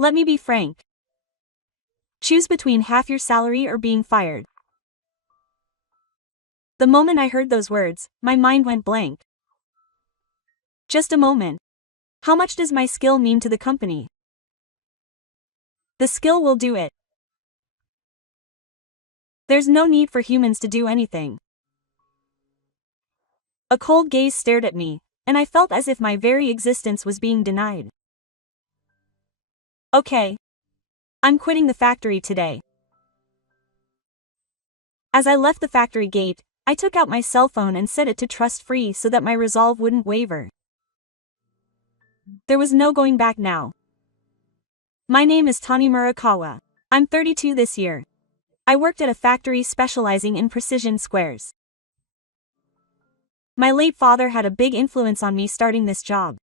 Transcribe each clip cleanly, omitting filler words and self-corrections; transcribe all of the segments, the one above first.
Let me be frank. Choose between half your salary or being fired. The moment I heard those words, my mind went blank. Just a moment. How much does my skill mean to the company? The skill will do it. There's no need for humans to do anything. A cold gaze stared at me, and I felt as if my very existence was being denied. Okay. I'm quitting the factory today. As I left the factory gate, I took out my cell phone and set it to trust free so that my resolve wouldn't waver. There was no going back now. My name is Tani Murakawa. I'm 32 this year. I worked at a factory specializing in precision squares. My late father had a big influence on me starting this job.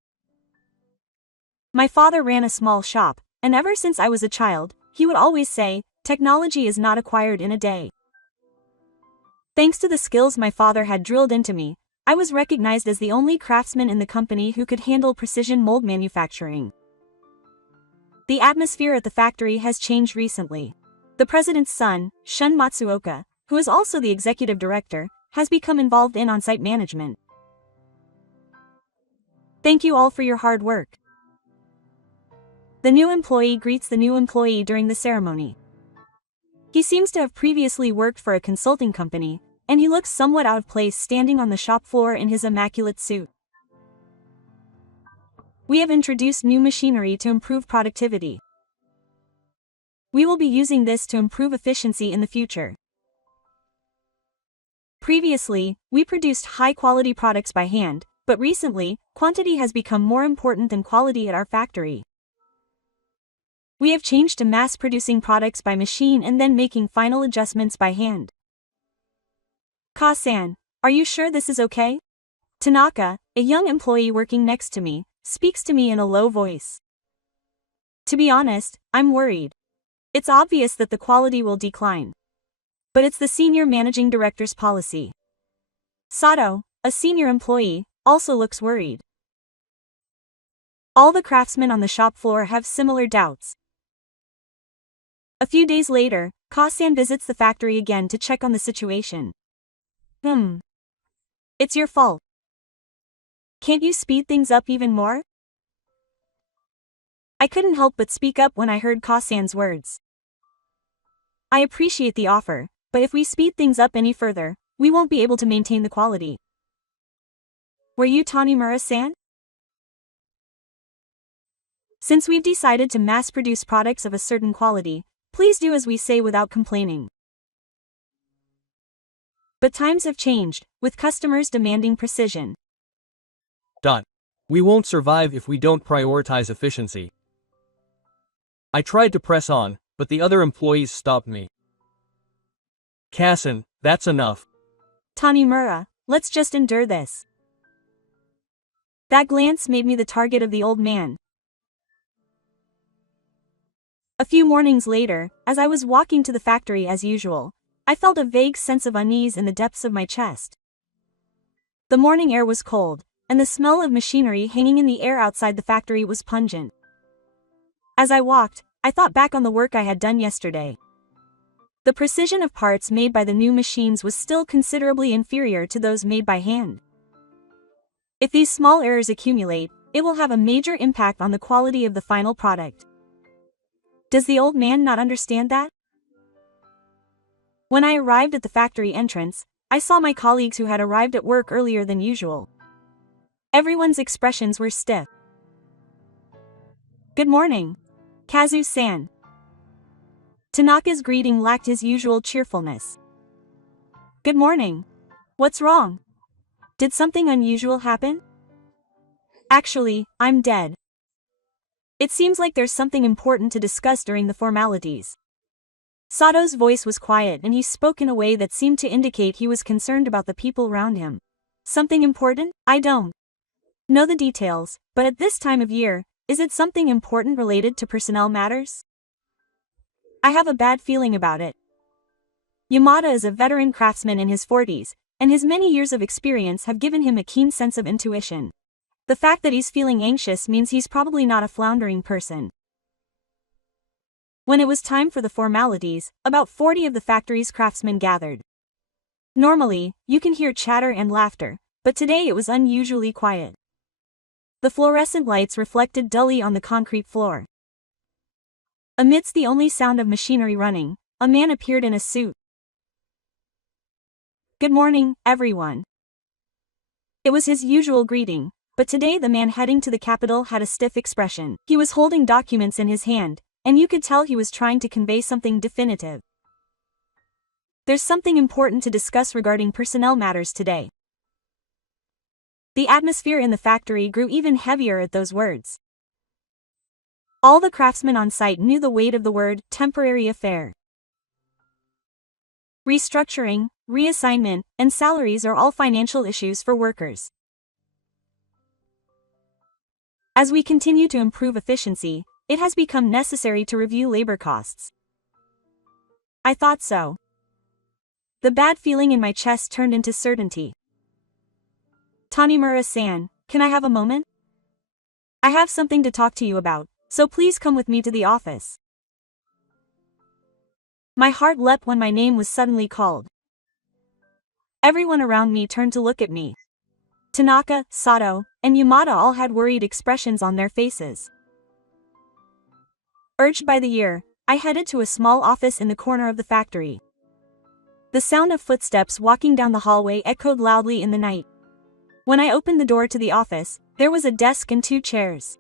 My father ran a small shop, and ever since I was a child, he would always say, technology is not acquired in a day. Thanks to the skills my father had drilled into me, I was recognized as the only craftsman in the company who could handle precision mold manufacturing. The atmosphere at the factory has changed recently. The president's son, Shun Matsuoka, who is also the executive director, has become involved in on-site management. Thank you all for your hard work. The new employee greets the new employee during the ceremony. He seems to have previously worked for a consulting company, and he looks somewhat out of place standing on the shop floor in his immaculate suit. We have introduced new machinery to improve productivity. We will be using this to improve efficiency in the future. Previously, we produced high-quality products by hand, but recently, quantity has become more important than quality at our factory. We have changed to mass-producing products by machine and then making final adjustments by hand. Ka-san, are you sure this is okay? Tanaka, a young employee working next to me, speaks to me in a low voice. To be honest, I'm worried. It's obvious that the quality will decline. But it's the senior managing director's policy. Sato, a senior employee, also looks worried. All the craftsmen on the shop floor have similar doubts. A few days later, Ka-san visits the factory again to check on the situation. It's your fault. Can't you speed things up even more? I couldn't help but speak up when I heard Ka-san's words. I appreciate the offer, but if we speed things up any further, we won't be able to maintain the quality. Were you Tanimura-san? Since we've decided to mass-produce products of a certain quality, please do as we say without complaining. But times have changed, with customers demanding precision. We won't survive if we don't prioritize efficiency. I tried to press on, but the other employees stopped me. Kasan, that's enough. Tanimura, let's just endure this. That glance made me the target of the old man. A few mornings later, as I was walking to the factory as usual, I felt a vague sense of unease in the depths of my chest. The morning air was cold, and the smell of machinery hanging in the air outside the factory was pungent. As I walked, I thought back on the work I had done yesterday. The precision of parts made by the new machines was still considerably inferior to those made by hand. If these small errors accumulate, it will have a major impact on the quality of the final product. Does the old man not understand that? When I arrived at the factory entrance, I saw my colleagues who had arrived at work earlier than usual. Everyone's expressions were stiff. Good morning, Kazu-san. Tanaka's greeting lacked his usual cheerfulness. Good morning. What's wrong? Did something unusual happen? Actually, I'm dead. It seems like there's something important to discuss during the formalities. Sato's voice was quiet and he spoke in a way that seemed to indicate he was concerned about the people around him. Something important? I don't know the details, but at this time of year, is it something important related to personnel matters? I have a bad feeling about it. Yamada is a veteran craftsman in his 40s, and his many years of experience have given him a keen sense of intuition. The fact that he's feeling anxious means he's probably not a floundering person. When it was time for the formalities, about 40 of the factory's craftsmen gathered. Normally, you can hear chatter and laughter, but today it was unusually quiet. The fluorescent lights reflected dully on the concrete floor. Amidst the only sound of machinery running, a man appeared in a suit. "Good morning, everyone." It was his usual greeting, but today the man heading to the capital had a stiff expression. He was holding documents in his hand, and you could tell he was trying to convey something definitive. "There's something important to discuss regarding personnel matters today." The atmosphere in the factory grew even heavier at those words. All the craftsmen on site knew the weight of the word temporary affair. Restructuring, reassignment, and salaries are all financial issues for workers. As we continue to improve efficiency, it has become necessary to review labor costs. I thought so. The bad feeling in my chest turned into certainty. "Tanimura-san, can I have a moment? I have something to talk to you about, so please come with me to the office." My heart leapt when my name was suddenly called. Everyone around me turned to look at me. Tanaka, Sato, and Yamada all had worried expressions on their faces. Urged by the year, I headed to a small office in the corner of the factory. The sound of footsteps walking down the hallway echoed loudly in the night. When I opened the door to the office, there was a desk and 2 chairs.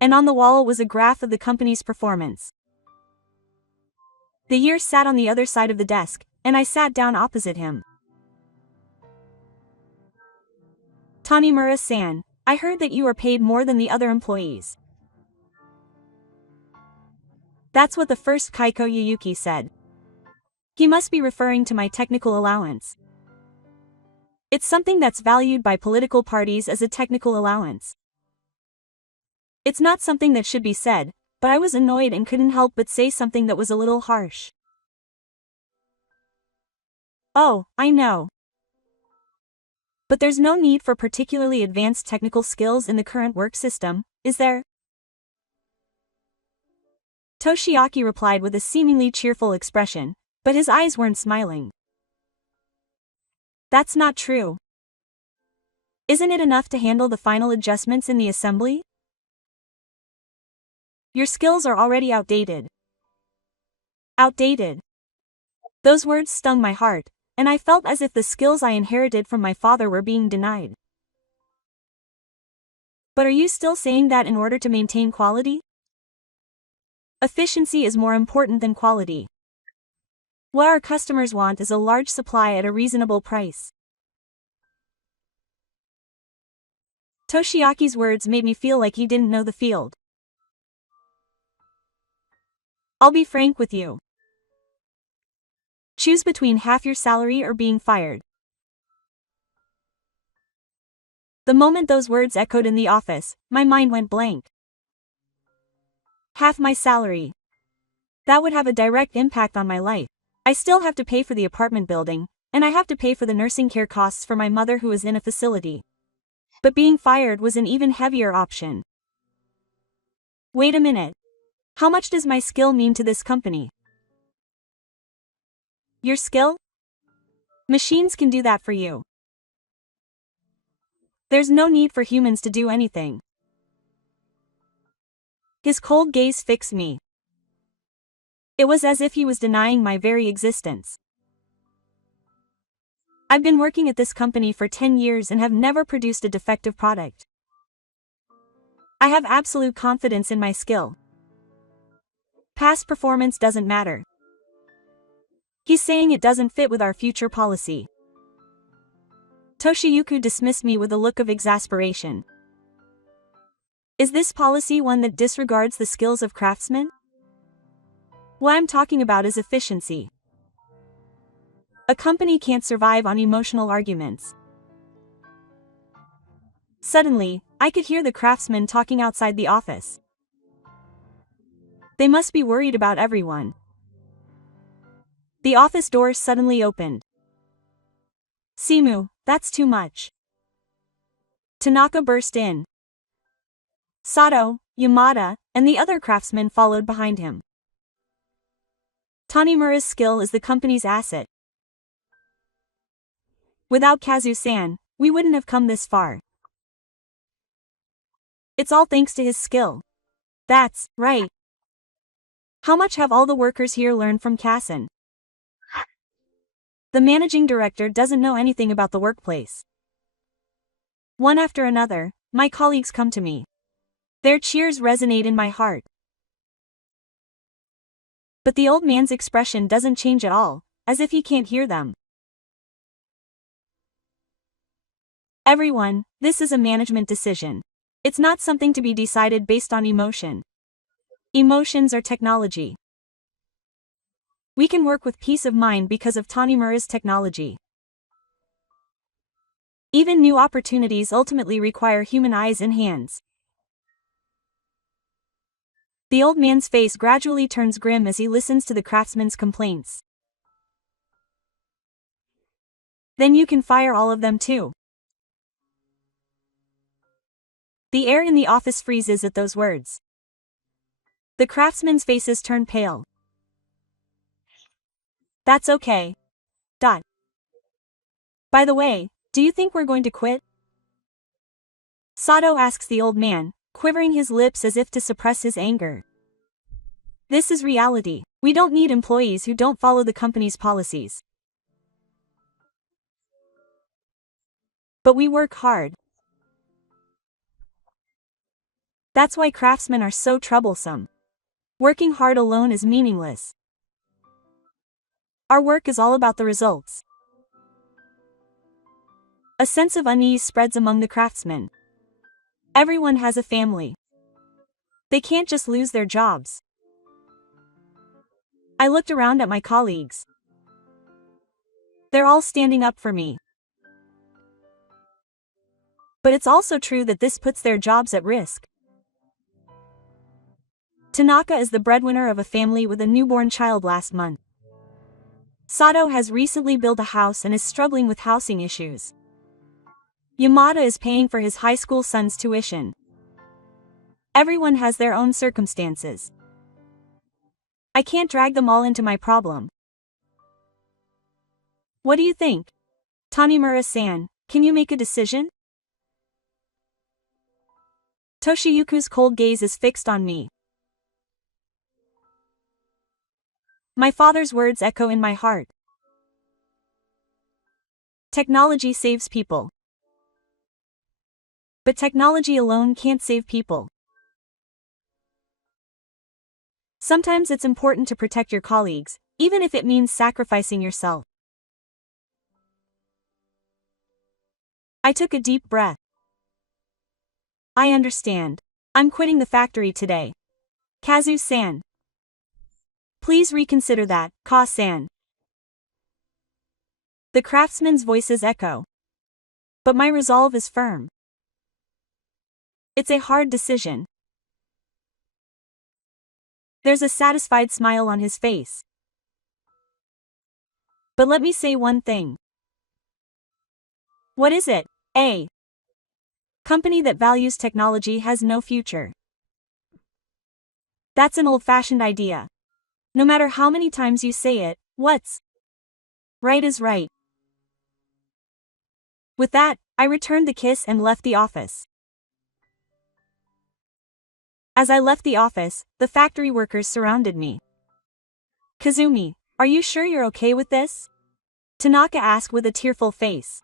And on the wall was a graph of the company's performance. The year sat on the other side of the desk, and I sat down opposite him. "Tanimura-san, I heard that you are paid more than the other employees." That's what the first Kaiko Yuyuki said. He must be referring to my technical allowance. It's something that's valued by political parties as a technical allowance. It's not something that should be said, but I was annoyed and couldn't help but say something that was a little harsh. "Oh, I know. But there's no need for particularly advanced technical skills in the current work system, is there?" Toshiaki replied with a seemingly cheerful expression, but his eyes weren't smiling. "That's not true. Isn't it enough to handle the final adjustments in the assembly? Your skills are already outdated." Outdated. Those words stung my heart, and I felt as if the skills I inherited from my father were being denied. "But are you still saying that in order to maintain quality? Efficiency is more important than quality. What our customers want is a large supply at a reasonable price." Toshiaki's words made me feel like he didn't know the field. "I'll be frank with you. Choose between half your salary or being fired." The moment those words echoed in the office, my mind went blank. Half my salary. That would have a direct impact on my life. I still have to pay for the apartment building, and I have to pay for the nursing care costs for my mother who is in a facility. But being fired was an even heavier option. Wait a minute. How much does my skill mean to this company? Your skill? Machines can do that for you. There's no need for humans to do anything. His cold gaze fixed me. It was as if he was denying my very existence. I've been working at this company for 10 years and have never produced a defective product. I have absolute confidence in my skill. Past performance doesn't matter. He's saying it doesn't fit with our future policy. Toshiyuki dismissed me with a look of exasperation. Is this policy one that disregards the skills of craftsmen? What I'm talking about is efficiency. A company can't survive on emotional arguments. Suddenly, I could hear the craftsmen talking outside the office. They must be worried about everyone. The office door suddenly opened. "Simu, that's too much." Tanaka burst in. Sato, Yamada, and the other craftsmen followed behind him. Tanimura's skill is the company's asset. Without Kazu-san, we wouldn't have come this far. It's all thanks to his skill. That's right. How much have all the workers here learned from Kazen? The managing director doesn't know anything about the workplace. One after another, my colleagues come to me. Their cheers resonate in my heart. But the old man's expression doesn't change at all, as if he can't hear them. Everyone, this is a management decision. It's not something to be decided based on emotion. Emotions are technology. We can work with peace of mind because of Tanimura's technology. Even new opportunities ultimately require human eyes and hands. The old man's face gradually turns grim as he listens to the craftsman's complaints. Then you can fire all of them too. The air in the office freezes at those words. The craftsmen's faces turn pale. That's okay. By the way, do you think we're going to quit? Sato asks the old man, quivering his lips as if to suppress his anger. This is reality. We don't need employees who don't follow the company's policies. But we work hard. That's why craftsmen are so troublesome. Working hard alone is meaningless. Our work is all about the results. A sense of unease spreads among the craftsmen. Everyone has a family. They can't just lose their jobs. I looked around at my colleagues. They're all standing up for me. But it's also true that this puts their jobs at risk. Tanaka is the breadwinner of a family with a newborn child last month. Sato has recently built a house and is struggling with housing issues. Yamada is paying for his high school son's tuition. Everyone has their own circumstances. I can't drag them all into my problem. What do you think? Tanimura-san, can you make a decision? Toshiyuku's cold gaze is fixed on me. My father's words echo in my heart. Technology saves people. But technology alone can't save people. Sometimes it's important to protect your colleagues, even if it means sacrificing yourself. I took a deep breath. I understand. I'm quitting the factory today. Kazu-san. Please reconsider that, Ka-san. The craftsmen's voices echo. But my resolve is firm. It's a hard decision. There's a satisfied smile on his face. But let me say one thing. What is it? A company that values technology has no future. That's an old-fashioned idea. No matter how many times you say it, what's right is right. With that, I returned the kiss and left the office. As I left the office, the factory workers surrounded me. Kazumi, are you sure you're okay with this? Tanaka asked with a tearful face.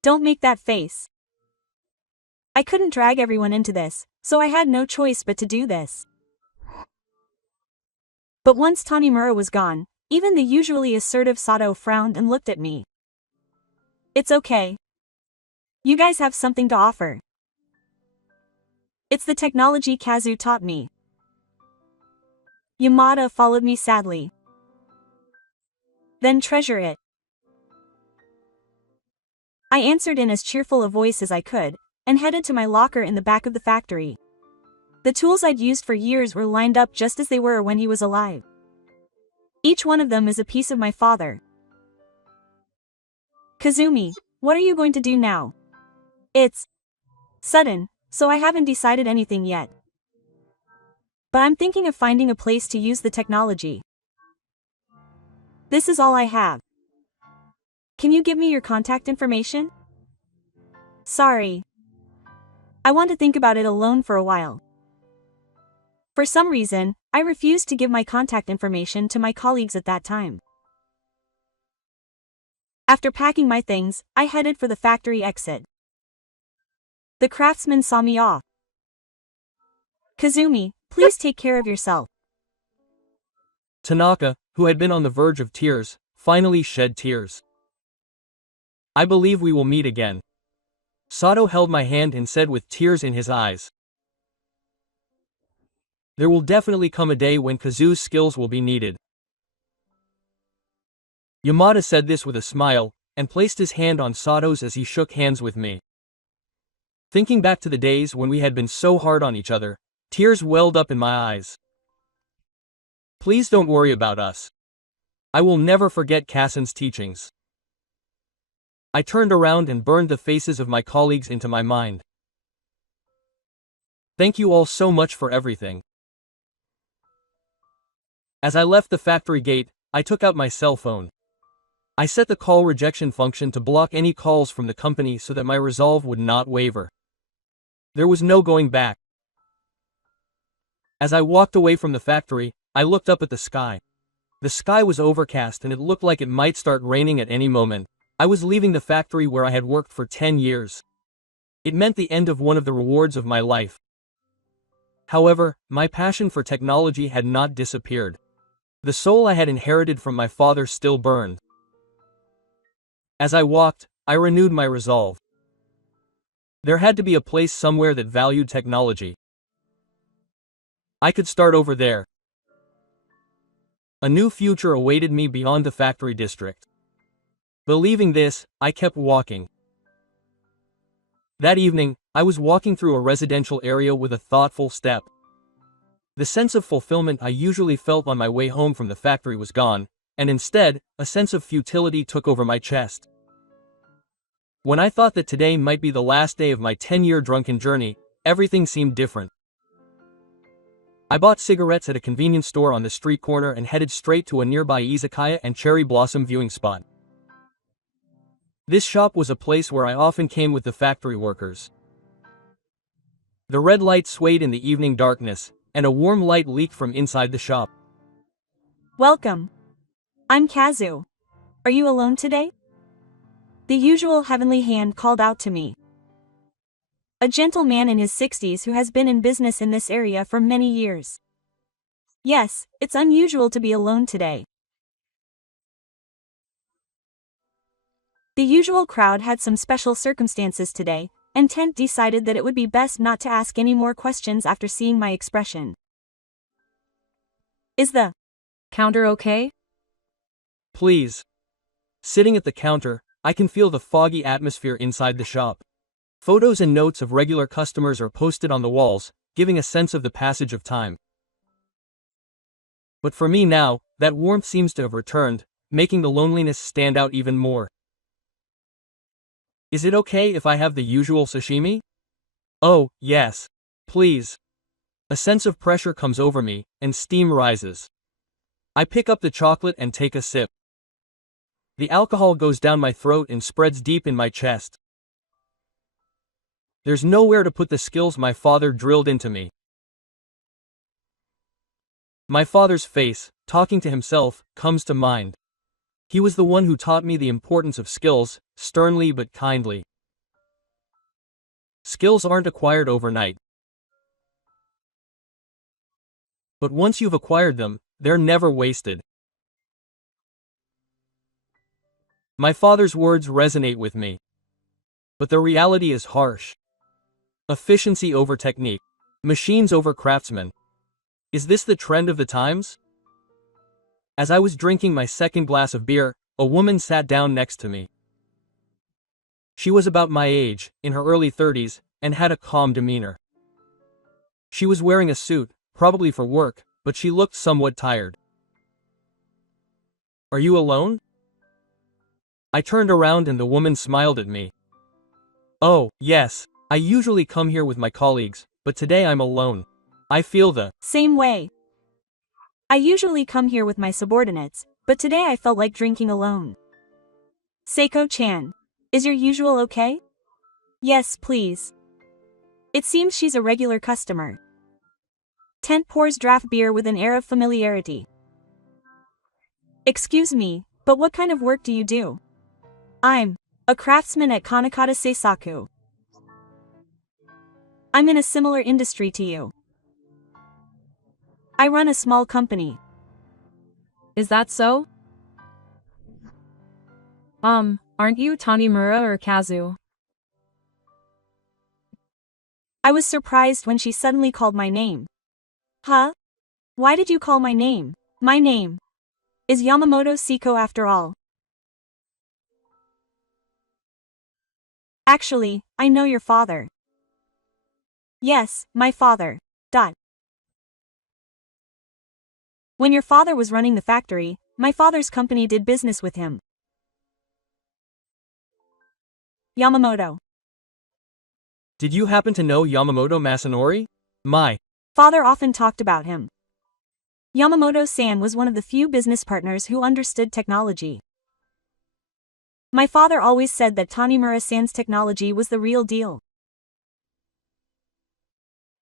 Don't make that face. I couldn't drag everyone into this, so I had no choice but to do this. But once Tanimura was gone, even the usually assertive Sato frowned and looked at me. It's okay. You guys have something to offer. It's the technology Kazu taught me. Yamada followed me sadly. Then treasure it. I answered in as cheerful a voice as I could, and headed to my locker in the back of the factory. The tools I'd used for years were lined up just as they were when he was alive. Each one of them is a piece of my father. Kazumi, what are you going to do now? It's sudden, so I haven't decided anything yet. But I'm thinking of finding a place to use the technology. This is all I have. Can you give me your contact information? Sorry. I want to think about it alone for a while. For some reason, I refused to give my contact information to my colleagues at that time. After packing my things, I headed for the factory exit. The craftsman saw me off. Kazumi, please take care of yourself. Tanaka, who had been on the verge of tears, finally shed tears. I believe we will meet again. Sato held my hand and said with tears in his eyes. There will definitely come a day when Kazu's skills will be needed. Yamada said this with a smile, and placed his hand on Sato's as he shook hands with me. Thinking back to the days when we had been so hard on each other, tears welled up in my eyes. Please don't worry about us. I will never forget Kassen's teachings. I turned around and burned the faces of my colleagues into my mind. Thank you all so much for everything. As I left the factory gate, I took out my cell phone. I set the call rejection function to block any calls from the company so that my resolve would not waver. There was no going back. As I walked away from the factory, I looked up at the sky. The sky was overcast and it looked like it might start raining at any moment. I was leaving the factory where I had worked for 10 years. It meant the end of one of the rewards of my life. However, my passion for technology had not disappeared. The soul I had inherited from my father still burned. As I walked, I renewed my resolve. There had to be a place somewhere that valued technology. I could start over there. A new future awaited me beyond the factory district. Believing this, I kept walking. That evening, I was walking through a residential area with a thoughtful step. The sense of fulfillment I usually felt on my way home from the factory was gone, and instead, a sense of futility took over my chest. When I thought that today might be the last day of my 10-year drunken journey, everything seemed different. I bought cigarettes at a convenience store on the street corner and headed straight to a nearby izakaya and cherry blossom viewing spot. This shop was a place where I often came with the factory workers. The red light swayed in the evening darkness, and a warm light leaked from inside the shop. Welcome. I'm Kazu. Are you alone today? The usual heavenly hand called out to me. A gentle man in his 60s who has been in business in this area for many years. Yes, it's unusual to be alone today. The usual crowd had some special circumstances today, and Tent decided that it would be best not to ask any more questions after seeing my expression. Is the counter okay? Please. Sitting at the counter, I can feel the foggy atmosphere inside the shop. Photos and notes of regular customers are posted on the walls, giving a sense of the passage of time. But for me now, that warmth seems to have returned, making the loneliness stand out even more. Is it okay if I have the usual sashimi? Oh, yes. Please. A sense of pressure comes over me, and steam rises. I pick up the chocolate and take a sip. The alcohol goes down my throat and spreads deep in my chest. There's nowhere to put the skills my father drilled into me. My father's face, talking to himself, comes to mind. He was the one who taught me the importance of skills, sternly but kindly. Skills aren't acquired overnight. But once you've acquired them, they're never wasted. My father's words resonate with me. But the reality is harsh. Efficiency over technique. Machines over craftsmen. Is this the trend of the times? As I was drinking my second glass of beer, a woman sat down next to me. She was about my age, in her early 30s, and had a calm demeanor. She was wearing a suit, probably for work, but she looked somewhat tired. Are you alone? I turned around and the woman smiled at me. Oh, yes, I usually come here with my colleagues, but today I'm alone. I feel the same way. I usually come here with my subordinates, but today I felt like drinking alone. Seiko-chan. Is your usual okay? Yes, please. It seems she's a regular customer. Tent pours draft beer with an air of familiarity. Excuse me, but what kind of work do you do? I'm a craftsman at Kanakata Seisaku. I'm in a similar industry to you. I run a small company. Is that so? Aren't you Tanimura or Kazu? I was surprised when she suddenly called my name. Huh? Why did you call my name? My name is Yamamoto Seiko after all. Actually, I know your father. Yes, my father. When your father was running the factory, my father's company did business with him. Yamamoto. Did you happen to know Yamamoto Masanori? My Father often talked about him. Yamamoto-san was one of the few business partners who understood technology. My father always said that Tanimura-san's technology was the real deal.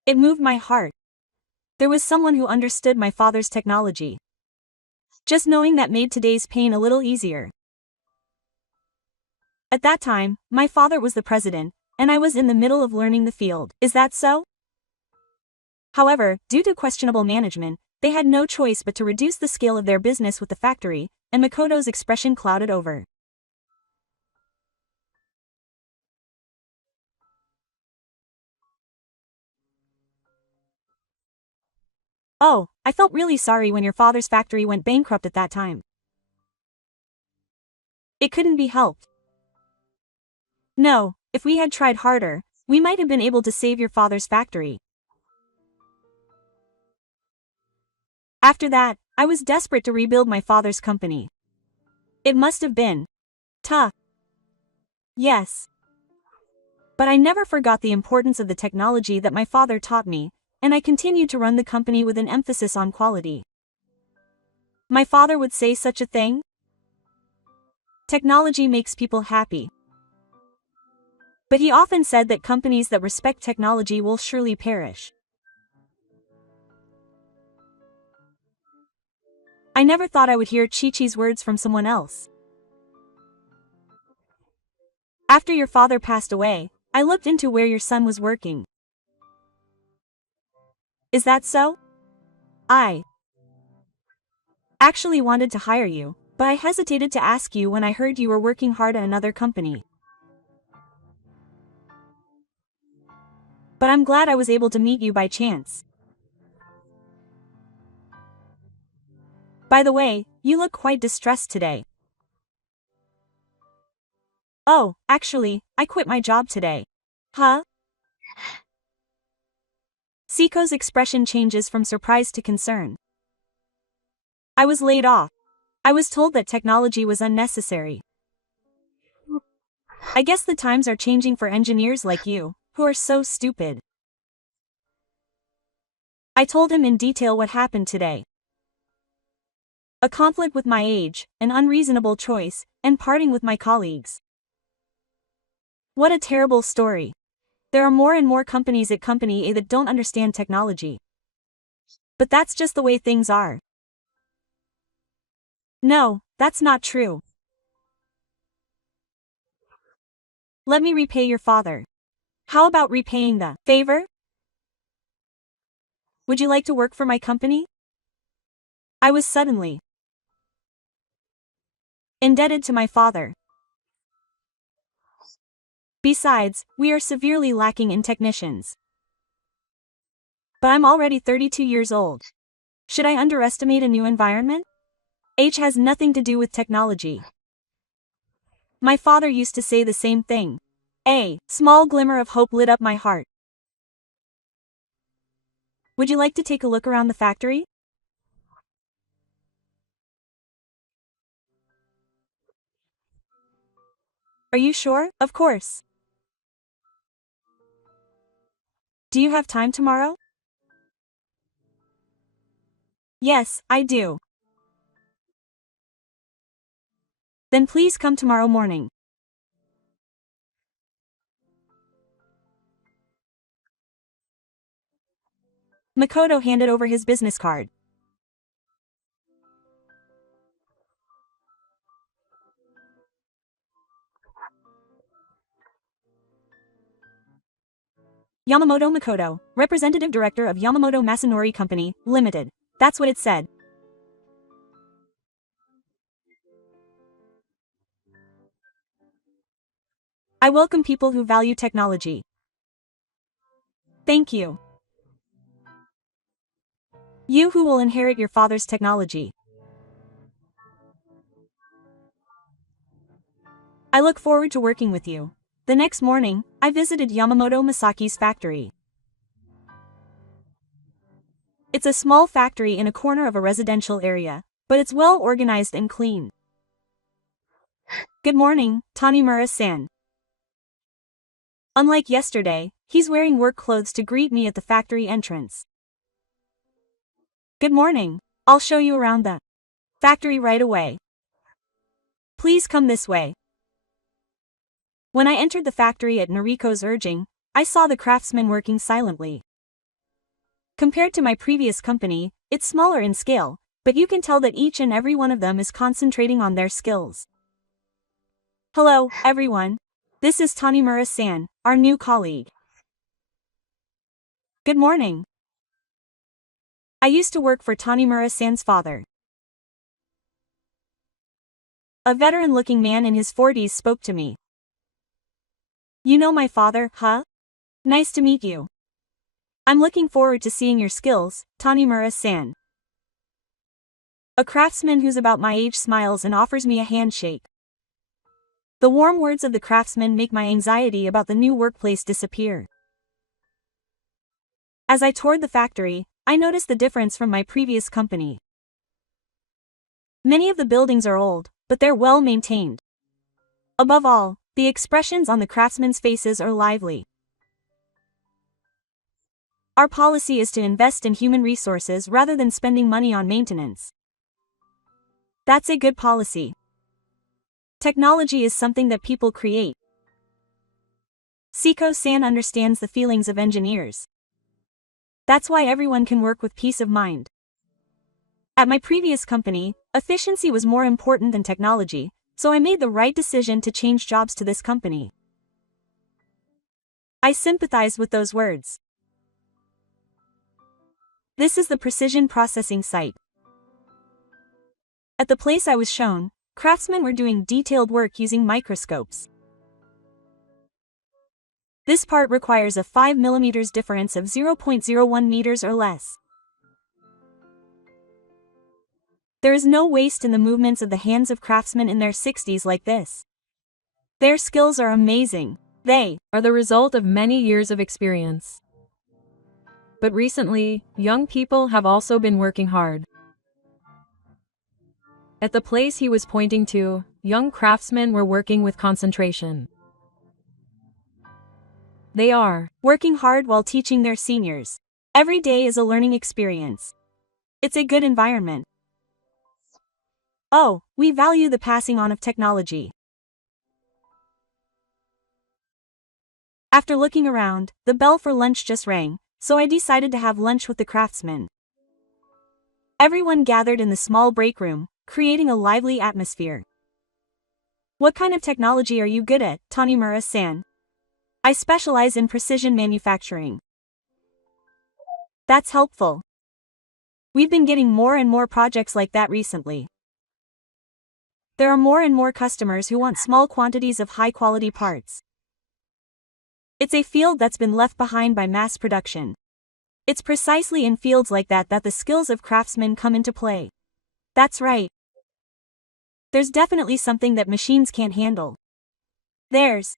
It moved my heart. There was someone who understood my father's technology. Just knowing that made today's pain a little easier. At that time, my father was the president, and I was in the middle of learning the field. Is that so? However, due to questionable management, they had no choice but to reduce the scale of their business with the factory, and Makoto's expression clouded over. Oh, I felt really sorry when your father's factory went bankrupt at that time. It couldn't be helped. No, if we had tried harder, we might have been able to save your father's factory. After that, I was desperate to rebuild my father's company. It must have been tough. Yes. But I never forgot the importance of the technology that my father taught me, and I continued to run the company with an emphasis on quality. My father would say such a thing? Technology makes people happy. But he often said that companies that respect technology will surely perish. I never thought I would hear Chi-Chi's words from someone else. After your father passed away, I looked into where your son was working. Is that so? I actually wanted to hire you, but I hesitated to ask you when I heard you were working hard at another company. But I'm glad I was able to meet you by chance. By the way, you look quite distressed today. Oh, actually, I quit my job today. Huh? Seiko's expression changes from surprise to concern. I was laid off. I was told that technology was unnecessary. I guess the times are changing for engineers like you, who are so stupid. I told him in detail what happened today. A conflict with my age, an unreasonable choice, and parting with my colleagues. What a terrible story. There are more and more companies at Company A that don't understand technology. But that's just the way things are. No, that's not true. Let me repay your father. How about repaying the favor? Would you like to work for my company? I was suddenly indebted to my father. Besides, we are severely lacking in technicians. But I'm already 32 years old. Should I underestimate a new environment? Age has nothing to do with technology. My father used to say the same thing. A small glimmer of hope lit up my heart. Would you like to take a look around the factory? Are you sure? Of course. Do you have time tomorrow? Yes, I do. Then please come tomorrow morning. Makoto handed over his business card. Yamamoto Makoto, Representative Director of Yamamoto Masanori Company, Limited. That's what it said. I welcome people who value technology. Thank you. You who will inherit your father's technology. I look forward to working with you. The next morning, I visited Yamamoto Masaki's factory. It's a small factory in a corner of a residential area, but it's well organized and clean. Good morning, Tanimura-san. Unlike yesterday, he's wearing work clothes to greet me at the factory entrance. Good morning. I'll show you around the factory right away. Please come this way. When I entered the factory at Noriko's urging, I saw the craftsmen working silently. Compared to my previous company, it's smaller in scale, but you can tell that each and every one of them is concentrating on their skills. Hello, everyone. This is Tanimura-san, our new colleague. Good morning. I used to work for Tanimura-san's father. A veteran-looking man in his 40s spoke to me. You know my father, huh? Nice to meet you. I'm looking forward to seeing your skills, Tanimura-san. A craftsman who's about my age smiles and offers me a handshake. The warm words of the craftsman make my anxiety about the new workplace disappear. As I toured the factory, I noticed the difference from my previous company. Many of the buildings are old, but they're well maintained. Above all, the expressions on the craftsmen's faces are lively. Our policy is to invest in human resources rather than spending money on maintenance. That's a good policy. Technology is something that people create. Seiko-san understands the feelings of engineers. That's why everyone can work with peace of mind. At my previous company, efficiency was more important than technology, so I made the right decision to change jobs to this company. I sympathize with those words. This is the precision processing site. At the place I was shown, craftsmen were doing detailed work using microscopes. This part requires a 5 mm difference of 0.01 meters or less. There is no waste in the movements of the hands of craftsmen in their 60s like this. Their skills are amazing. They are the result of many years of experience. But recently, young people have also been working hard. At the place he was pointing to, young craftsmen were working with concentration. They are working hard while teaching their seniors. Every day is a learning experience. It's a good environment. Oh, we value the passing on of technology. After looking around, the bell for lunch just rang, so I decided to have lunch with the craftsmen. Everyone gathered in the small break room, creating a lively atmosphere. What kind of technology are you good at, Tanimura-san? I specialize in precision manufacturing. That's helpful. We've been getting more and more projects like that recently. There are more and more customers who want small quantities of high-quality parts. It's a field that's been left behind by mass production. It's precisely in fields like that that the skills of craftsmen come into play. That's right. There's definitely something that machines can't handle. There's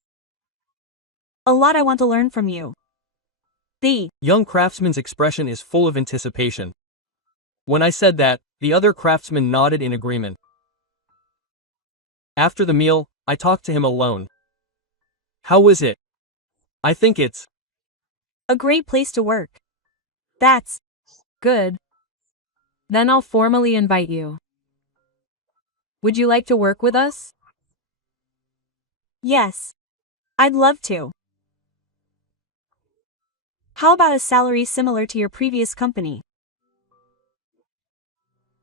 a lot I want to learn from you. The young craftsman's expression is full of anticipation. When I said that, the other craftsman nodded in agreement. After the meal, I talked to him alone. How was it? I think it's a great place to work. That's good. Then I'll formally invite you. Would you like to work with us? Yes. I'd love to. How about a salary similar to your previous company?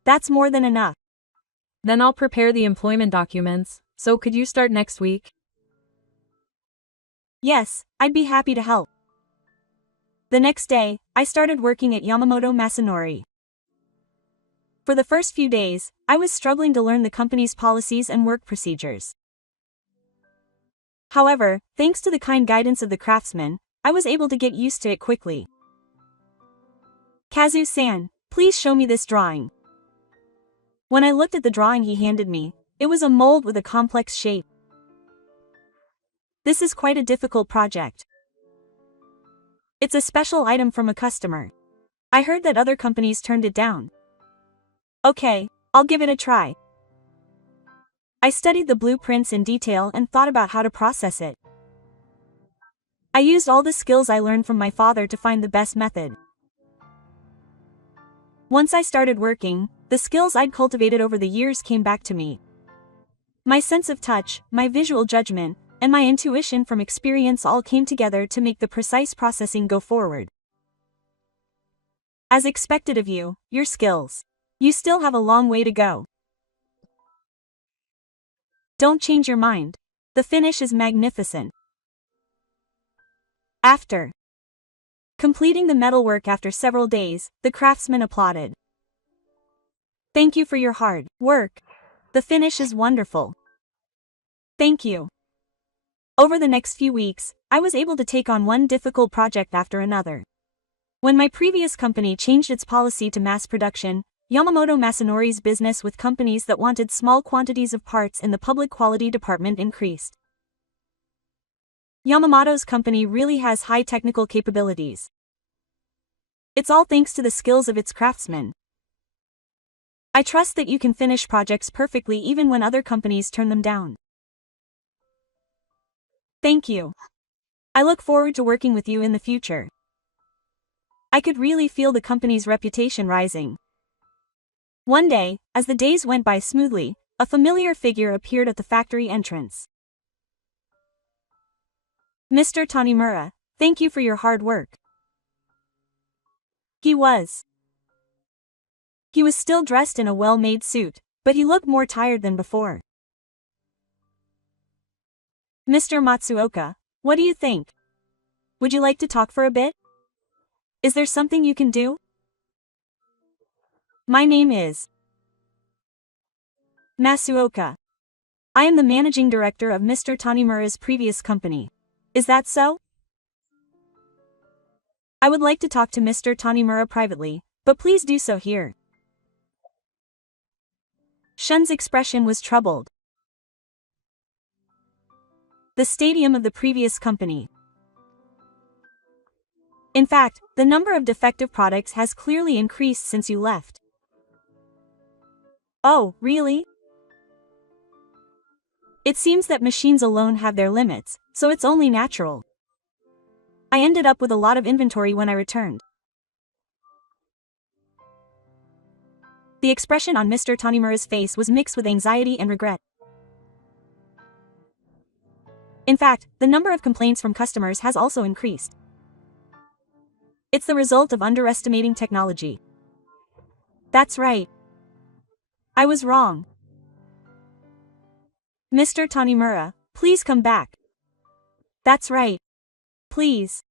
That's more than enough. Then I'll prepare the employment documents, so could you start next week? Yes, I'd be happy to help. The next day, I started working at Yamamoto Masanori. For the first few days, I was struggling to learn the company's policies and work procedures. However, thanks to the kind guidance of the craftsman, I was able to get used to it quickly. Kazu-san, please show me this drawing. When I looked at the drawing he handed me, it was a mold with a complex shape. This is quite a difficult project. It's a special item from a customer. I heard that other companies turned it down. Okay, I'll give it a try. I studied the blueprints in detail and thought about how to process it. I used all the skills I learned from my father to find the best method. Once I started working, the skills I'd cultivated over the years came back to me. My sense of touch, my visual judgment, and my intuition from experience all came together to make the precise processing go forward. As expected of you, your skills. You still have a long way to go. Don't change your mind. The finish is magnificent. After completing the metalwork after several days, the craftsman applauded. Thank you for your hard work. The finish is wonderful. Thank you. Over the next few weeks, I was able to take on one difficult project after another. When my previous company changed its policy to mass production, Yamamoto Masanori's business with companies that wanted small quantities of parts in the public quality department increased. Yamamoto's company really has high technical capabilities. It's all thanks to the skills of its craftsmen. I trust that you can finish projects perfectly even when other companies turn them down. Thank you. I look forward to working with you in the future. I could really feel the company's reputation rising. One day, as the days went by smoothly, a familiar figure appeared at the factory entrance. Mr. Tanimura, thank you for your hard work. He was still dressed in a well-made suit, but he looked more tired than before. Mr. Matsuoka, what do you think? Would you like to talk for a bit? Is there something you can do? My name is Masuoka. I am the managing director of Mr. Tanimura's previous company. Is that so? I would like to talk to Mr. Tanimura privately, but please do so here. Shun's expression was troubled. The stadium of the previous company. In fact, the number of defective products has clearly increased since you left. Oh, really? It seems that machines alone have their limits, so it's only natural. I ended up with a lot of inventory when I returned. The expression on Mr. Tanimura's face was mixed with anxiety and regret. In fact, the number of complaints from customers has also increased. It's the result of underestimating technology. That's right. I was wrong. Mr. Tanimura, please come back. That's right. Please.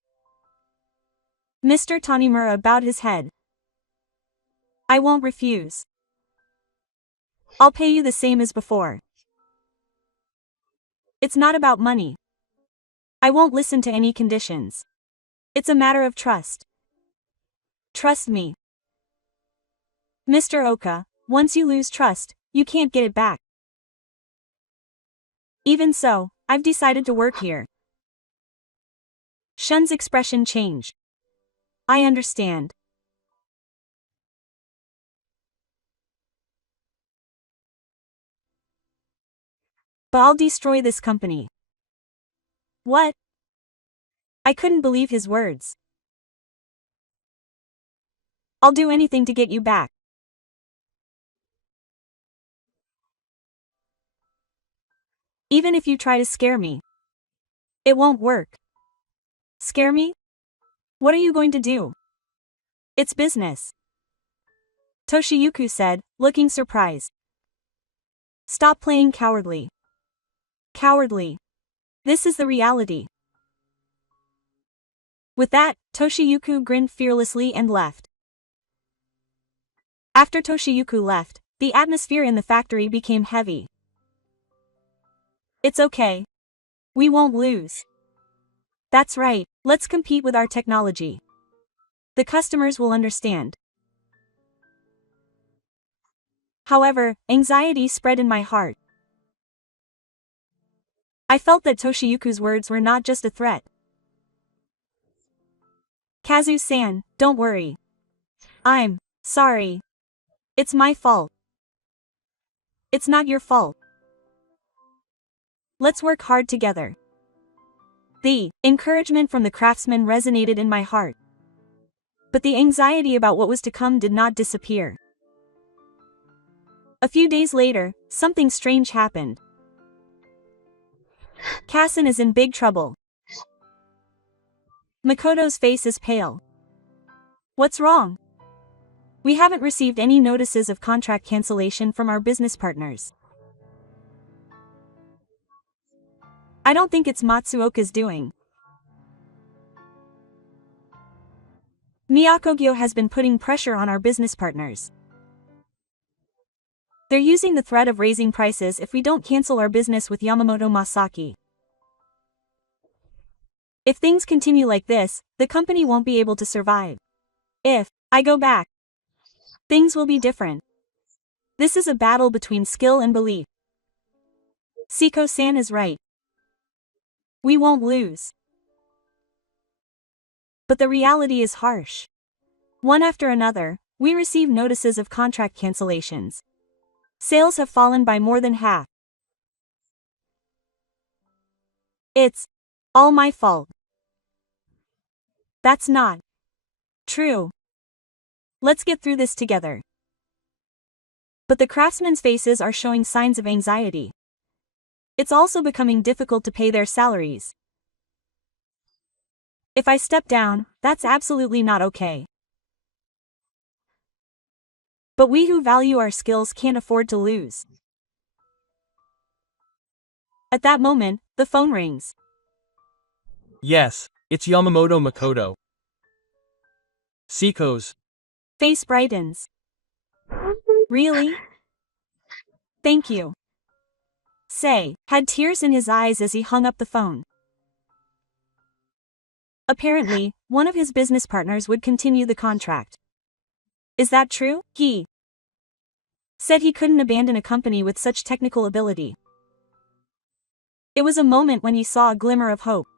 Mr. Tanimura bowed his head. I won't refuse. I'll pay you the same as before. It's not about money. I won't listen to any conditions. It's a matter of trust. Trust me. Mr. Oka, once you lose trust, you can't get it back. Even so, I've decided to work here. Shun's expression changed. I understand. But I'll destroy this company. What? I couldn't believe his words. I'll do anything to get you back. Even if you try to scare me, it won't work. Scare me? What are you going to do? It's business. Toshiyuku said, looking surprised. Stop playing cowardly. Cowardly. This is the reality. With that, Toshiyuku grinned fearlessly and left. After Toshiyuku left, the atmosphere in the factory became heavy. It's okay. We won't lose. That's right, let's compete with our technology. The customers will understand. However, anxiety spread in my heart. I felt that Toshiyuku's words were not just a threat. Kazu-san, don't worry. I'm sorry. It's my fault. It's not your fault. Let's work hard together. The encouragement from the craftsman resonated in my heart. But the anxiety about what was to come did not disappear. A few days later, something strange happened. Kassen is in big trouble. Makoto's face is pale. What's wrong? We haven't received any notices of contract cancellation from our business partners. I don't think it's Matsuoka's doing. Miyakogyo has been putting pressure on our business partners. They're using the threat of raising prices if we don't cancel our business with Yamamoto Masaki. If things continue like this, the company won't be able to survive. If I go back, things will be different. This is a battle between skill and belief. Siko-san is right. We won't lose. But the reality is harsh. One after another, we receive notices of contract cancellations. Sales have fallen by more than half. It's all my fault. That's not true. Let's get through this together. But the craftsmen's faces are showing signs of anxiety. It's also becoming difficult to pay their salaries. If I step down, that's absolutely not okay. But we who value our skills can't afford to lose. At that moment, the phone rings. Yes, it's Yamamoto Makoto. Siko's Face brightens. Really? Thank you. Sei had tears in his eyes as he hung up the phone. Apparently, one of his business partners would continue the contract. Is that true? He said he couldn't abandon a company with such technical ability. It was a moment when he saw a glimmer of hope.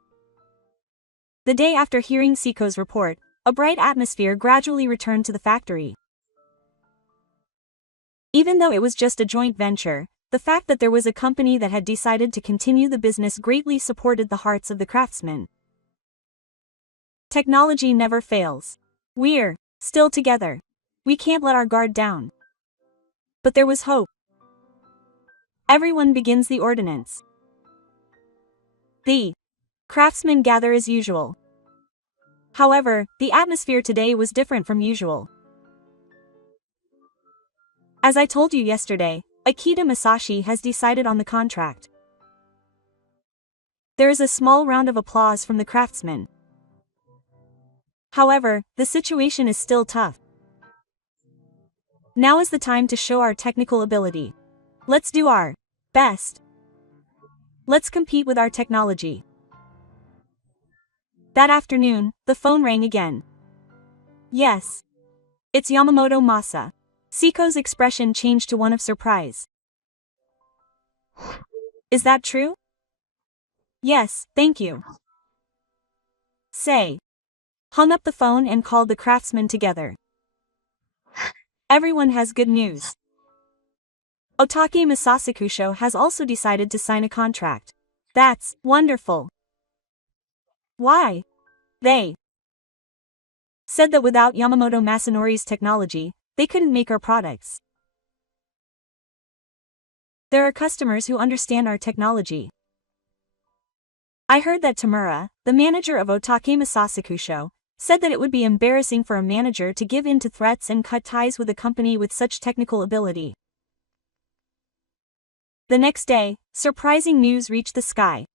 The day after hearing Siko's report, a bright atmosphere gradually returned to the factory. Even though it was just a joint venture, the fact that there was a company that had decided to continue the business greatly supported the hearts of the craftsmen. Technology never fails. We're still together. We can't let our guard down. But there was hope. Everyone begins the ordinance. The craftsmen gather as usual. However, the atmosphere today was different from usual. As I told you yesterday, Akita Masashi has decided on the contract. There is a small round of applause from the craftsmen. However, the situation is still tough. Now is the time to show our technical ability. Let's do our best. Let's compete with our technology. That afternoon, the phone rang again. Yes. It's Yamamoto Masa. Siko's expression changed to one of surprise. Is that true? Yes, thank you. Sei hung up the phone and called the craftsmen together. Everyone has good news. Otake Masasakusho has also decided to sign a contract. That's wonderful. Why? They said that without Yamamoto Masanori's technology, they couldn't make our products. there are customers who understand our technology. I heard that Tamura, the manager of Otakema Sasakusho, said that it would be embarrassing for a manager to give in to threats and cut ties with a company with such technical ability. The next day, surprising news reached the sky.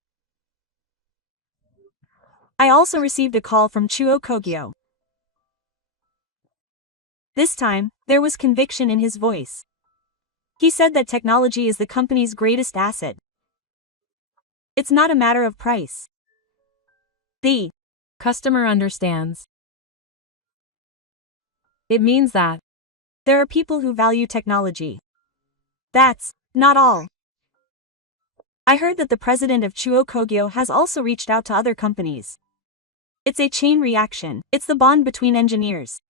I also received a call from Chuo Kogyo. This time, there was conviction in his voice. He said that technology is the company's greatest asset. It's not a matter of price. The customer understands. It means that there are people who value technology. That's not all. I heard that the president of Chuo Kogyo has also reached out to other companies. It's a chain reaction. It's the bond between engineers.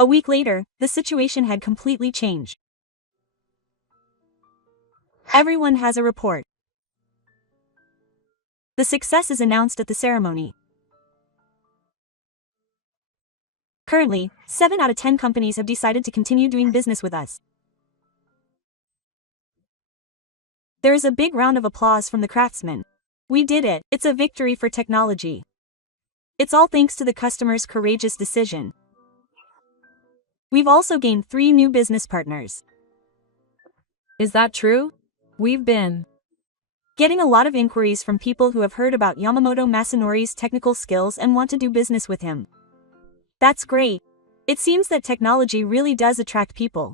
A week later, the situation had completely changed. Everyone has a report. The success is announced at the ceremony. Currently, 7 out of 10 companies have decided to continue doing business with us. There is a big round of applause from the craftsmen. We did it. It's a victory for technology. It's all thanks to the customer's courageous decision. We've also gained 3 new business partners. Is that true? We've been getting a lot of inquiries from people who have heard about Yamamoto Masanori's technical skills and want to do business with him. That's great. It seems that technology really does attract people.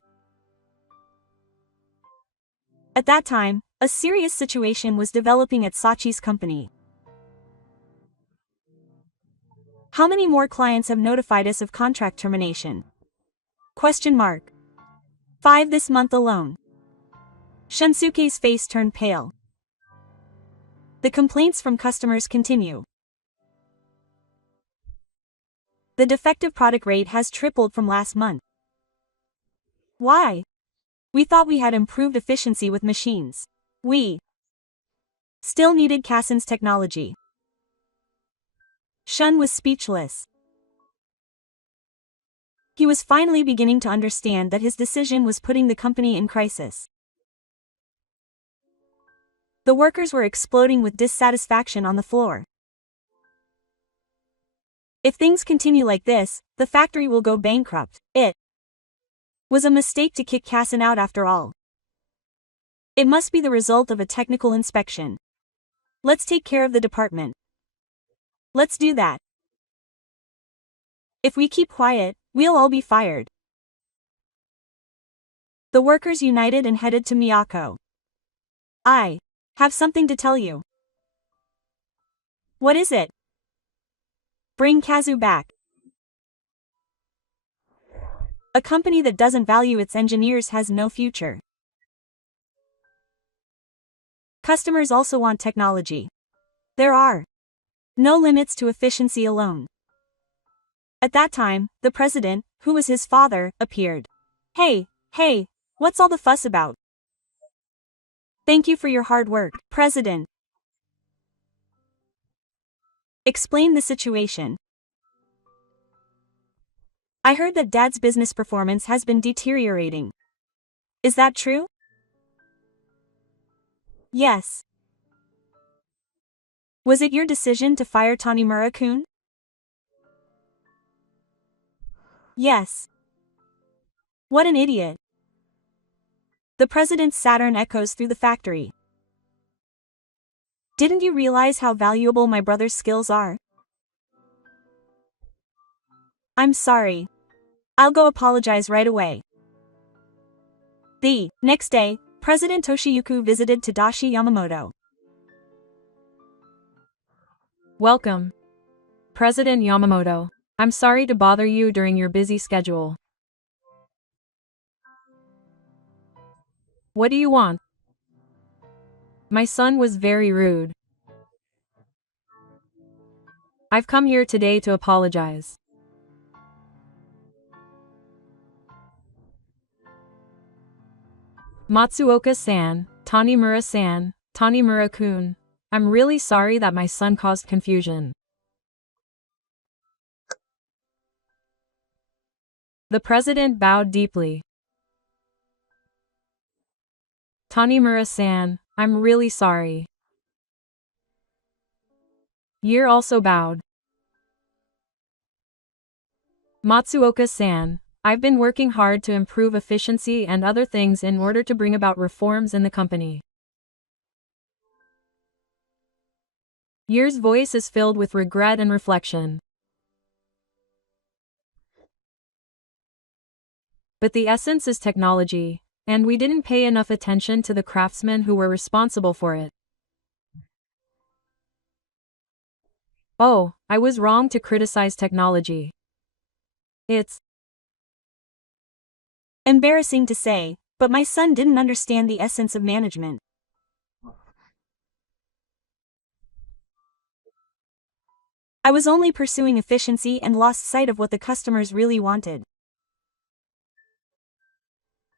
At that time, a serious situation was developing at Sachi's company. How many more clients have notified us of contract termination? Question mark. 5 this month alone. Shunsuke's face turned pale. The complaints from customers continue. The defective product rate has tripled from last month. Why? We thought we had improved efficiency with machines. We still needed Kassen's technology. Shun was speechless. He was finally beginning to understand that his decision was putting the company in crisis. The workers were exploding with dissatisfaction on the floor. If things continue like this, the factory will go bankrupt. It was a mistake to kick Kassen out after all. It must be the result of a technical inspection. Let's take care of the department. Let's do that. If we keep quiet, we'll all be fired. The workers united and headed to Miyako. I have something to tell you. What is it? Bring Kazu back. A company that doesn't value its engineers has no future. Customers also want technology. There are no limits to efficiency alone. At that time, the president, who was his father, appeared. Hey, what's all the fuss about? Thank you for your hard work, President. Explain the situation. I heard that Dad's business performance has been deteriorating. Is that true? Yes. Was it your decision to fire Tanimura-kun? Yes. What an idiot. The president's Saturn echoes through the factory. Didn't you realize how valuable my brother's skills are? I'm sorry. I'll go apologize right away. The next day, President Toshiyuki visited Tadashi Yamamoto. Welcome, President Yamamoto. I'm sorry to bother you during your busy schedule. What do you want? My son was very rude. I've come here today to apologize. Matsuoka-san, Tanimura-san, Tanimura-kun. I'm really sorry that my son caused confusion. The president bowed deeply. Tanimura-san, I'm really sorry. Year also bowed. Matsuoka-san, I've been working hard to improve efficiency and other things in order to bring about reforms in the company. Year's voice is filled with regret and reflection. But the essence is technology, and we didn't pay enough attention to the craftsmen who were responsible for it. Oh, I was wrong to criticize technology. It's embarrassing to say, but my son didn't understand the essence of management. I was only pursuing efficiency and lost sight of what the customers really wanted.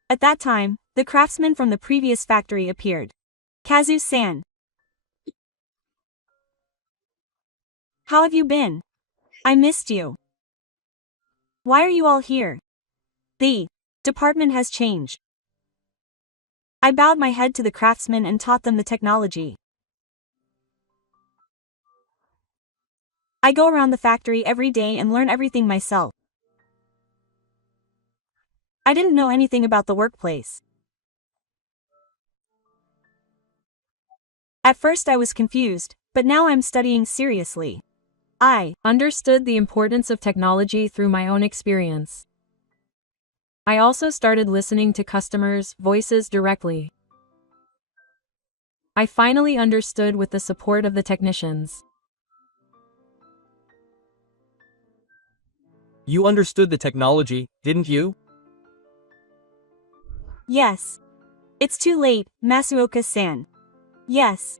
At that time, the craftsman from the previous factory appeared. Kazu-san. How have you been? I missed you. Why are you all here? The department has changed. I bowed my head to the craftsmen and taught them the technology. I go around the factory every day and learn everything myself. I didn't know anything about the workplace. At first I was confused, but now I'm studying seriously. I understood the importance of technology through my own experience. I also started listening to customers' voices directly. I finally understood with the support of the technicians. You understood the technology, didn't you? Yes. It's too late, Masuoka-san. Yes.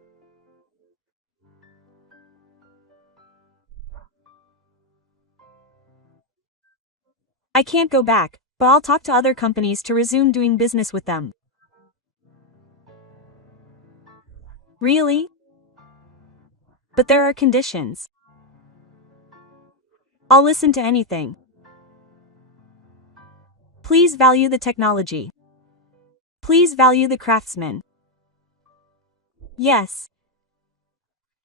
I can't go back, but I'll talk to other companies to resume doing business with them. Really? But there are conditions. I'll listen to anything. Please value the technology. Please value the craftsman. Yes.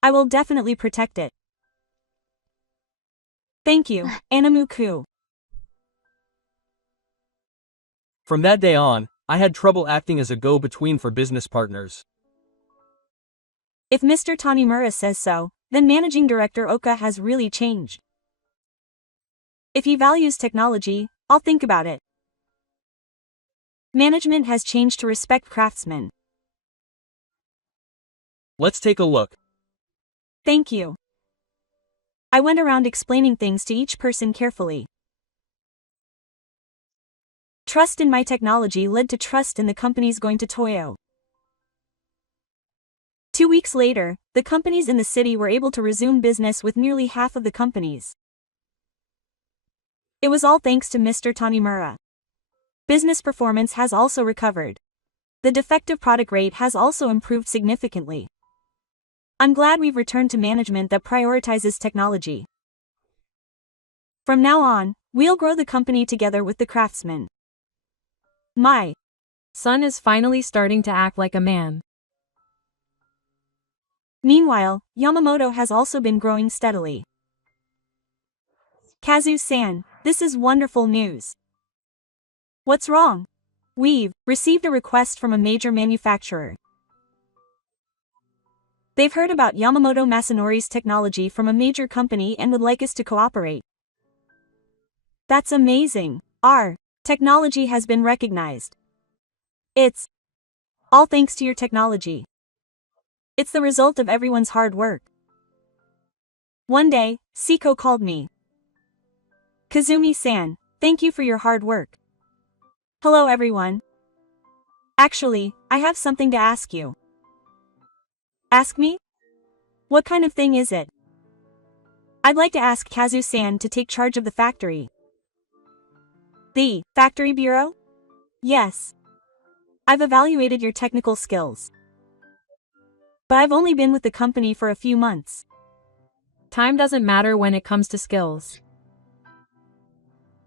I will definitely protect it. Thank you, Anamuku. From that day on, I had trouble acting as a go-between for business partners. If Mr. Tanimura says so, then Managing Director Oka has really changed. If he values technology, I'll think about it. Management has changed to respect craftsmen. Let's take a look. Thank you. I went around explaining things to each person carefully. Trust in my technology led to trust in the companies going to Toyo. 2 weeks later, the companies in the city were able to resume business with nearly half of the companies. It was all thanks to Mr. Tanimura. Business performance has also recovered. The defective product rate has also improved significantly. I'm glad we've returned to management that prioritizes technology. From now on, we'll grow the company together with the craftsmen. My son is finally starting to act like a man. Meanwhile, Yamamoto has also been growing steadily. Kazu-san, this is wonderful news. What's wrong? We've received a request from a major manufacturer. They've heard about Yamamoto Masanori's technology from a major company and would like us to cooperate. That's amazing. Our technology has been recognized. It's all thanks to your technology. It's the result of everyone's hard work. One day, Siko called me. Kazumi-san, thank you for your hard work. Hello everyone. Actually, I have something to ask you. Ask me? What kind of thing is it? I'd like to ask Kazu-san to take charge of the factory. The factory bureau? Yes. I've evaluated your technical skills. But I've only been with the company for a few months. Time doesn't matter when it comes to skills.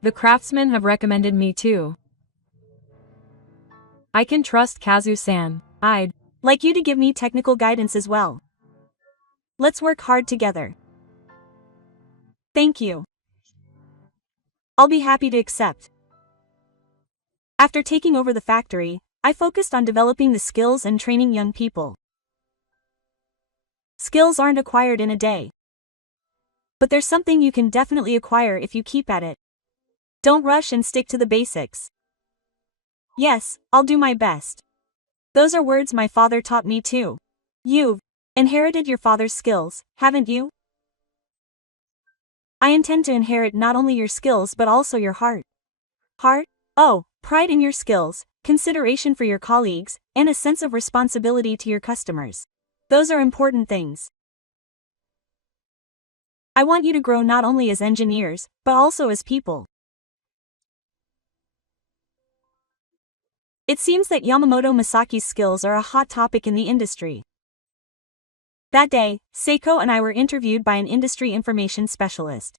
The craftsmen have recommended me too. I can trust Kazu-san. I'd like you to give me technical guidance as well. Let's work hard together. Thank you. I'll be happy to accept. After taking over the factory, I focused on developing the skills and training young people. Skills aren't acquired in a day. But there's something you can definitely acquire if you keep at it. Don't rush and stick to the basics. Yes, I'll do my best. Those are words my father taught me too. You've inherited your father's skills, haven't you? I intend to inherit not only your skills but also your heart. Heart? Oh, pride in your skills, consideration for your colleagues, and a sense of responsibility to your customers. Those are important things. I want you to grow not only as engineers, but also as people. It seems that Yamamoto Masaki's skills are a hot topic in the industry. That day, Seiko and I were interviewed by an industry information specialist.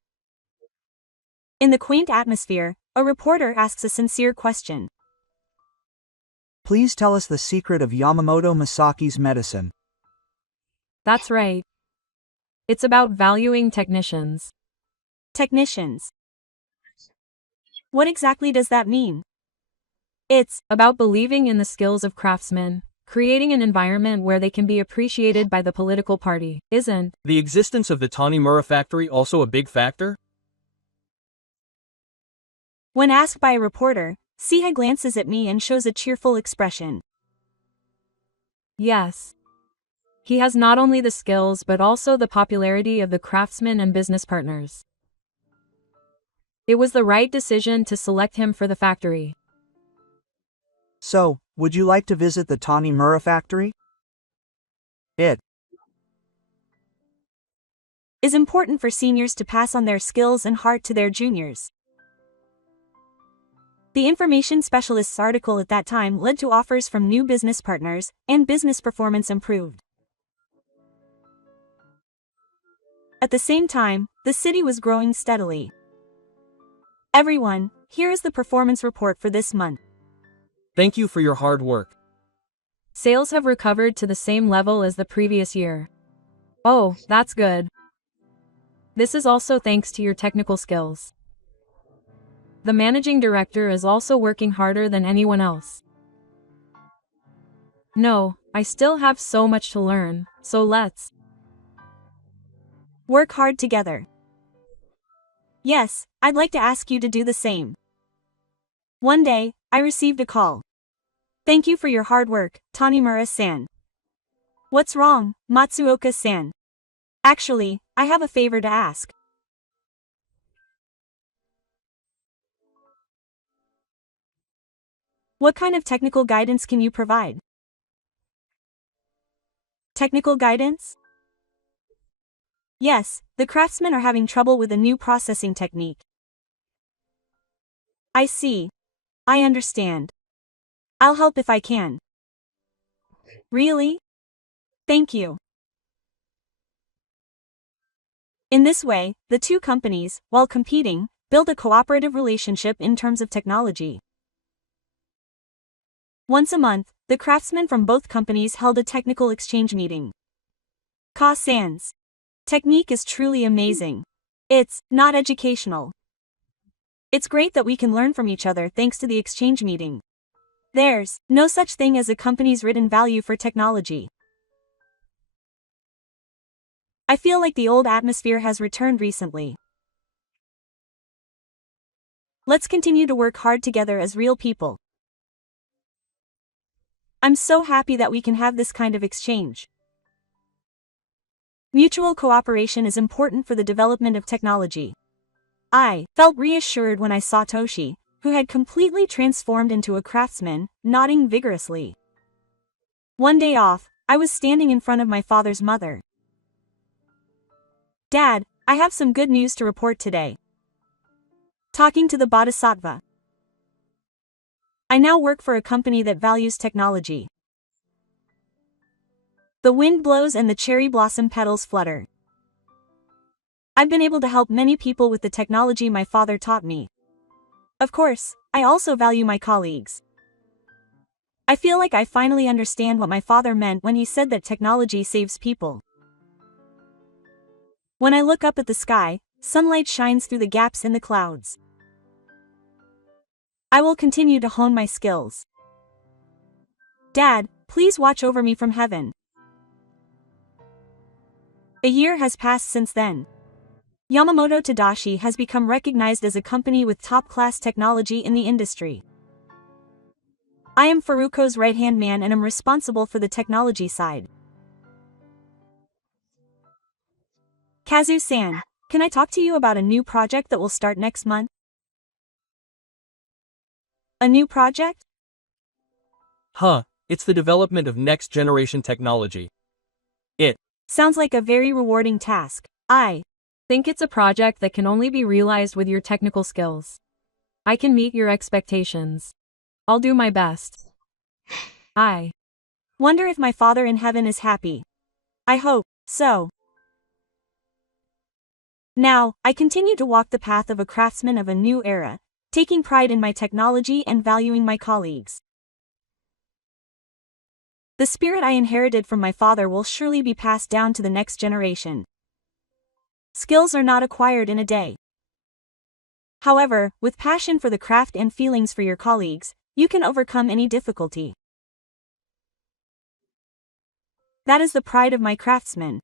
In the quaint atmosphere, a reporter asks a sincere question. Please tell us the secret of Yamamoto Masaki's medicine. That's right. It's about valuing technicians. Technicians. What exactly does that mean? It's about believing in the skills of craftsmen, creating an environment where they can be appreciated by the political party, isn't The existence of the Tanimura factory also a big factor? when asked by a reporter, Siha glances at me and shows a cheerful expression. Yes. He has not only the skills but also the popularity of the craftsmen and business partners. It was the right decision to select him for the factory. So, would you like to visit the Tanimura factory? It is important for seniors to pass on their skills and heart to their juniors. The information specialist's article at that time led to offers from new business partners, and business performance improved. At the same time, the city was growing steadily. Everyone, here is the performance report for this month. Thank you for your hard work. Sales have recovered to the same level as the previous year. Oh, that's good. This is also thanks to your technical skills. The managing director is also working harder than anyone else. No, I still have so much to learn, so let's work hard together. Yes, I'd like to ask you to do the same. One day, I received a call. Thank you for your hard work, Tanimura-san. What's wrong, Matsuoka-san? Actually, I have a favor to ask. What kind of technical guidance can you provide? Technical guidance? Yes, the craftsmen are having trouble with a new processing technique. I see. I understand. I'll help if I can. Really? Thank you. In this way, the two companies, while competing, build a cooperative relationship in terms of technology. Once a month, the craftsmen from both companies held a technical exchange meeting. Ka-san's technique is truly amazing. It's not educational. It's great that we can learn from each other thanks to the exchange meeting. There's no such thing as a company's written value for technology. I feel like the old atmosphere has returned recently. Let's continue to work hard together as real people. I'm so happy that we can have this kind of exchange. Mutual cooperation is important for the development of technology. I felt reassured when I saw Toshi, who had completely transformed into a craftsman, nodding vigorously. One day off, I was standing in front of my father's mother. Dad, I have some good news to report today. Talking to the Bodhisattva. I now work for a company that values technology. The wind blows and the cherry blossom petals flutter. I've been able to help many people with the technology my father taught me. Of course, I also value my colleagues. I feel like I finally understand what my father meant when he said that technology saves people. When I look up at the sky, sunlight shines through the gaps in the clouds. I will continue to hone my skills. Dad, please watch over me from heaven. A year has passed since then. Yamamoto Tadashi has become recognized as a company with top-class technology in the industry. I am Furuko's right-hand man and am responsible for the technology side. Kazu-san, can I talk to you about a new project that will start next month? A new project? It's the development of next-generation technology. Sounds like a very rewarding task. I think it's a project that can only be realized with your technical skills. I can meet your expectations. I'll do my best. I wonder if my father in heaven is happy. I hope so. Now, I continue to walk the path of a craftsman of a new era, taking pride in my technology and valuing my colleagues. The spirit I inherited from my father will surely be passed down to the next generation. Skills are not acquired in a day. However, with passion for the craft and feelings for your colleagues, you can overcome any difficulty. That is the pride of my craftsman.